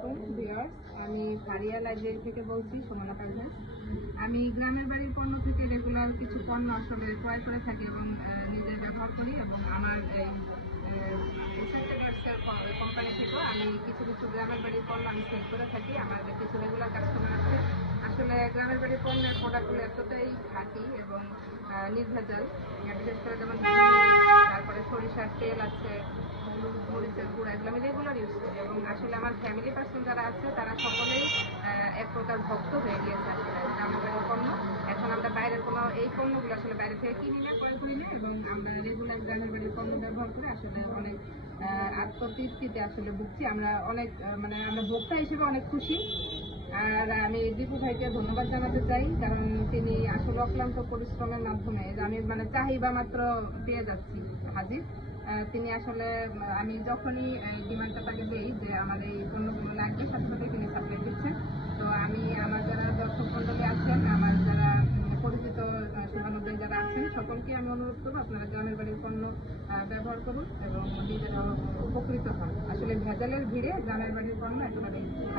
আলাইকুম ভিউয়ার্স আমি ফারিয়া লাইব্রেরি থেকে বলছি, সোমানা পারভেজ আমি গ্রামের বাড়ির পণ্য থেকে রেগুলার কিছু পণ্য আসলে ক্রয় করে থাকি এবং নিজে ব্যবহার করি এবং আমার এই কোম্পানি থেকেও আমি কিছু কিছু গ্রামের বাড়ির পণ্য আমি সেল করে থাকি। আমার কিছু রেগুলার কাস্টমার আছে। আসলে গ্রামের বাড়ির পণ্যের প্রোডাক্টগুলো এতটাই খাঁটি এবং নির্ভেজাল। বিশেষ করে যেমন তারপরে সরিষার তেল আছে মরিচের গুঁড়া, এগুলো আমি রেগুলার ইউজ করি। আসলে আমার ফ্যামিলি পার্সন যারা আছে, তারা সকলেই এক প্রকার ভক্ত হয়ে গিয়েছে আসলে। গ্রামের পণ্য। এখন আমরা বাইরের কোনো এই পণ্যগুলো আসলে বাইরে থেকে কিনি না, ক্রয় করি না, এবং আমরা রেগুলার গ্রামের বাড়ির পণ্য ব্যবহার করে আসলে অনেক আত্মতৃপ্তিতে আসলে ভুগছি। আমরা অনেক মানে আমরা ভোক্তা হিসেবে অনেক খুশি। আর আমি দীপু ভাইকে ধন্যবাদ জানাতে চাই, কারণ তিনি আসলে অক্লান্ত পরিশ্রমের মাধ্যমে আমি মানে চাহিদা মাত্র পেয়ে যাচ্ছি হাজির। তিনি আসলে আমি যখনই ডিমান্ডটা তাকে দিই যে আমার এই পণ্যগুলো লাগবে সাথে সাথে তিনি সাপ্লাই দিচ্ছেন তো আমি আমার যারা দর্শক মন্ডলী আছেন আমার যারা পরিচিত আহ, যারা আছেন সকলকে আমি অনুরোধ করব আপনারা গ্রামের বাড়ির পণ্য ব্যবহার করুন এবং নিজেরা উপকৃত হন। আসলে ভেজালের ভিড়ে গ্রামের বাড়ির পণ্য একেবারে খাঁটি ধন্যবাদ সবাইকে